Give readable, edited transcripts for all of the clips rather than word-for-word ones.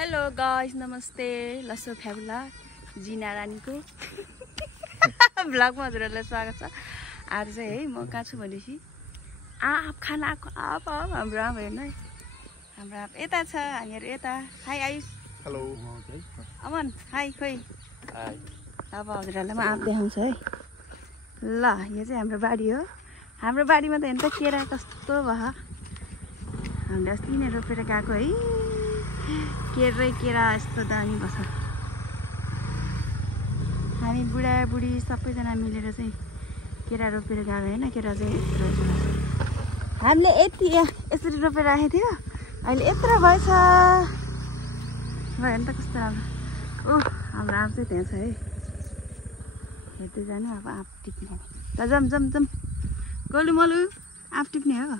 Hello guys, नमस्ते। लसो फ्याबुला जिना रानीको भ्लगमा हजुरहरूलाई स्वागत छ। आज चाहिँ है म कहाँ छु भनेपछि आप खाना आएको आप हाम्रो आप हेर्नु है। हाम्रो आप यता छ, हामीहरू यता। हाई आयुष। हेलो अमन हाई। खोइ अब हजुरहरूलाई म आप देखाउँछु है। ल यो चाहिँ हाम्रो बारी हो। हाम्रो बारीमा त हेर्नु त केरा कस्तो भयो। हामीले अस्ति नै रोपेर गएको है। केरा यस्तो दामी बस्छ। हामी बुढाबुढी सबैजना मिलेर चाहिँ केरा रोपेर गएको होइन। केरा चाहिँ यत्रो हामीले यसरी रोपेर राखेको थियो, अहिले यत्रो भएछ। भयो नि त कस्तो राम्रो। हाम्रो आँप चाहिँ त्यहाँ छ है। हेर्दै जानु अब आँप टिप्ने। ल जम गोलु मलु आँप टिप्ने हो।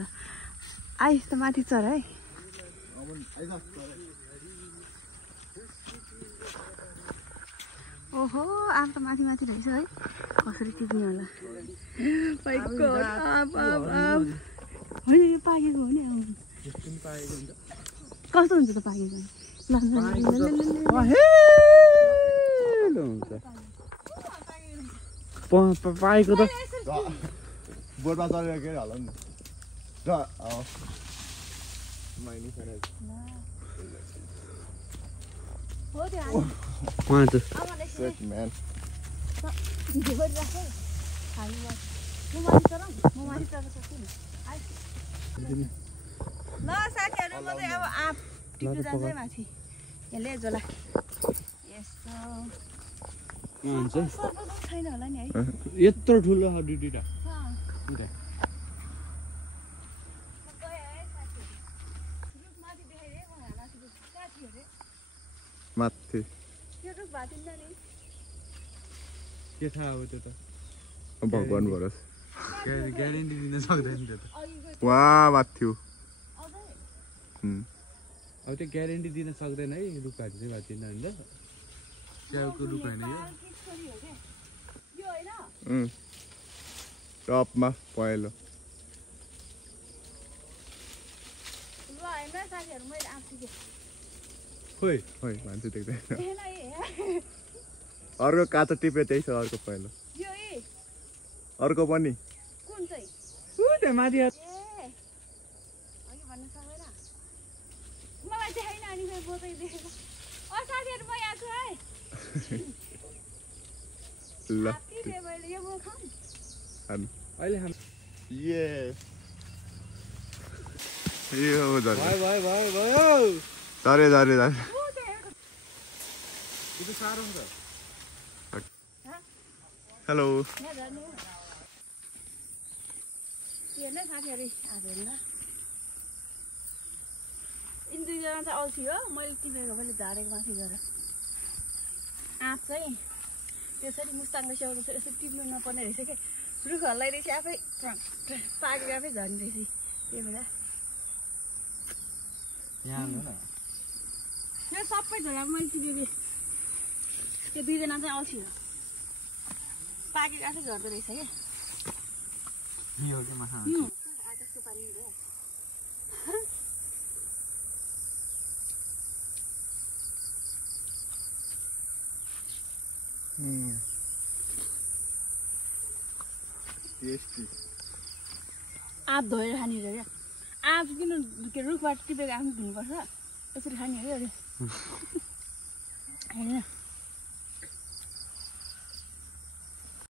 ल आइस त माथि चढ है। ओहो आँप त माथि रहेछ है। कसरी टिप्ने होला। होइन यो पाकेको हो नि। कस्तो हुन्छ त पाकेको? पाएको त बोर्डमा चढेर के होला नि र ल साथीहरू म चाहिँ अब आँप टिप्नु जान्छ है माथि। यसले झोला यस्तो छैन होला नि है। यत्रो ठुलो दुईटा माथि के थाहा अब त्यो त भगवान् भरोस ग्यारेन्टी दिन सक्दैन त्यो त। वहाँ माथि अब त्यो ग्यारेन्टी दिन सक्दैन है। रुखहरू चाहिँ भाँचिन्न होइन त। च्याउको रुख होइन यो टपमा पहेँलो। खोइ मान्छे देख्दैन। अर्को काँचो टिप्यो त्यही छ। अर्को पहेँलो अर्को पनि माथि ल अहिले हेलो यिनी दुईजना चाहिँ अल्छी हो। मैले टिपेको मैले झारेको माथि गएर आँप चाहिँ त्यसरी मुस्ताङको स्याउरो चाहिँ यसरी टिप्नु नपर्ने रहेछ क्या। रुखहरूलाई रहेछ आफै पाकेको आफै झर्ने रहेछ। त्यही भएर यो सबै झोलामा मैले टिपेको। त्यो दुईजना चाहिँ अल्छी हो। पाकेको आफै झर्दो रहेछ क्या। आकाशको पानी भयो। आँप धोएर खाने अरे क्या। आँप किन रुखबाट टिपेको आँप धुनुपर्छ। यसरी खाने अरे होइन।